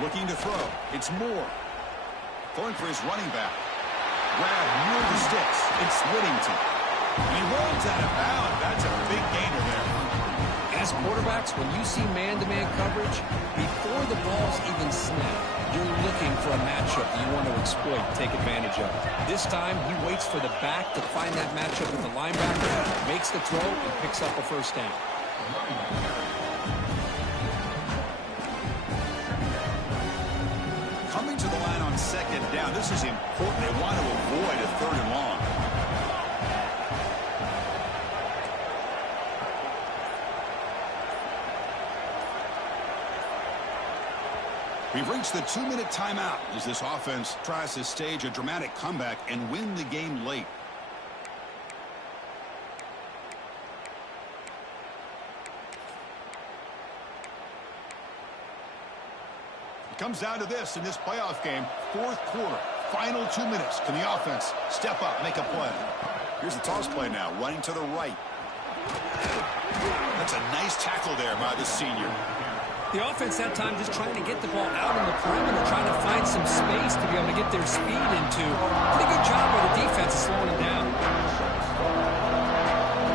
Looking to throw. It's Moore. Throwing for his running back. Grab near the sticks. It's Whittington. And he rolls out of bounds. That's a big gainer there. As quarterbacks, when you see man-to-man coverage, before the ball's even snapped, you're looking for a matchup that you want to exploit, take advantage of. This time, he waits for the back to find that matchup with the linebacker, makes the throw, and picks up a first down. Coming to the line on second down, this is important. They want to avoid a third and long. We've reached the 2-minute timeout as this offense tries to stage a dramatic comeback and win the game late. It comes down to this in this playoff game, fourth quarter, final 2 minutes. Can the offense step up, make a play? Here's the toss play now, running to the right. That's a nice tackle there by the senior. The offense that time just trying to get the ball out on the perimeter, trying to find some space to be able to get their speed into. Pretty good job by the defense slowing it down.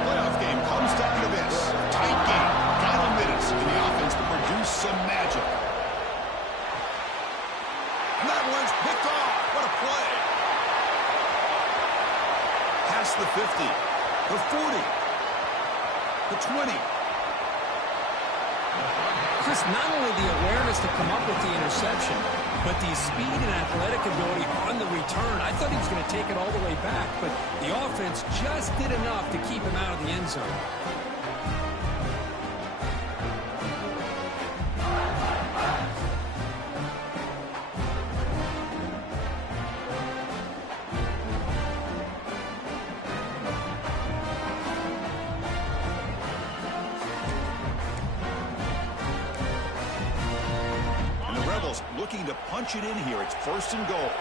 Playoff game comes down to this. Tight game. Final minutes for the offense to produce some magic. And that one's picked off. What a play. Past the 50. The 40. The 20. Chris, not only the awareness to come up with the interception, but the speed and athletic ability on the return. I thought he was going to take it all the way back, but the offense just did enough to keep him out of the end zone. Looking to punch it in here. It's first and goal.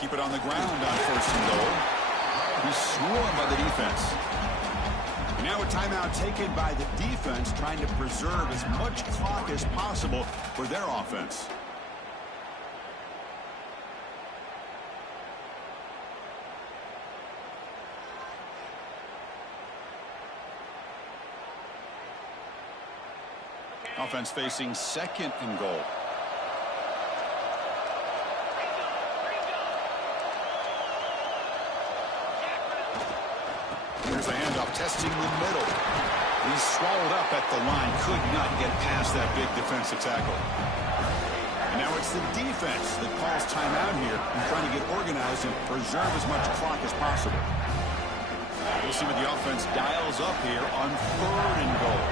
Keep it on the ground on first and goal. He's swarmed by the defense. And now a timeout taken by the defense, trying to preserve as much clock as possible for their offense. Offense facing second and goal. Here's a handoff testing the middle. He's swallowed up at the line. Could not get past that big defensive tackle. And now it's the defense that calls timeout here and trying to get organized and preserve as much clock as possible. We'll see what the offense dials up here on 3rd and goal.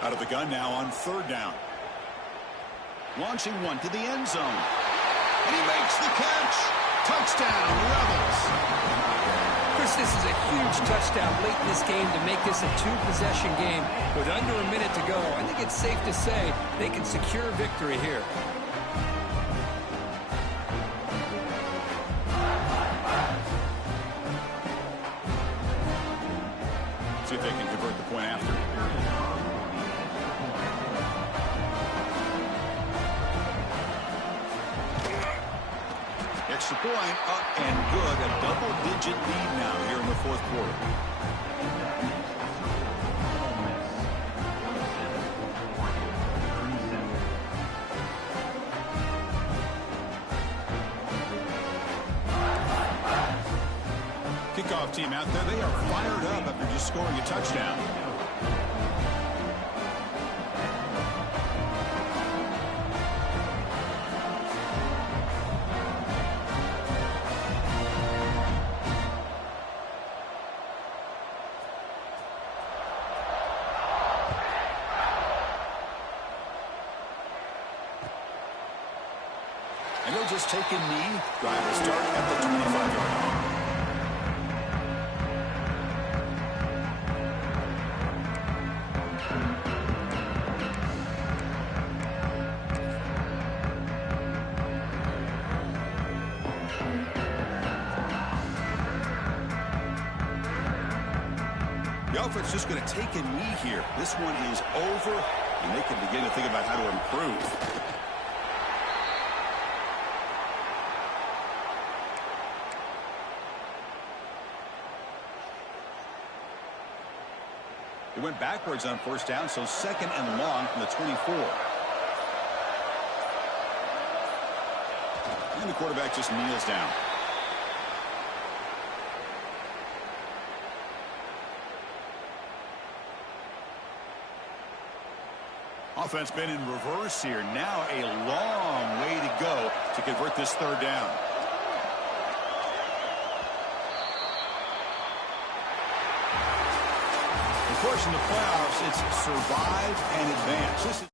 Out of the gun now on 3rd down. Launching one to the end zone. And he makes the catch. Touchdown, Rebels. Chris, this is a huge touchdown late in this game to make this a 2-possession game with under a minute to go. I think it's safe to say they can secure victory here. See if they can convert the point after. Extra point up and good. A double-digit lead now here in the 4th quarter. Kickoff team out there. They are fired up after just scoring a touchdown. And they'll just take a knee. Drive will start at the 25-yard line. The offense just going to take a knee here. This one is over, and they can begin to think about how to improve. It went backwards on 1st down, so 2nd and long from the 24. And the quarterback just kneels down. Offense been in reverse here. Now a long way to go to convert this 3rd down. Of course, in the playoffs, it's survive and advance.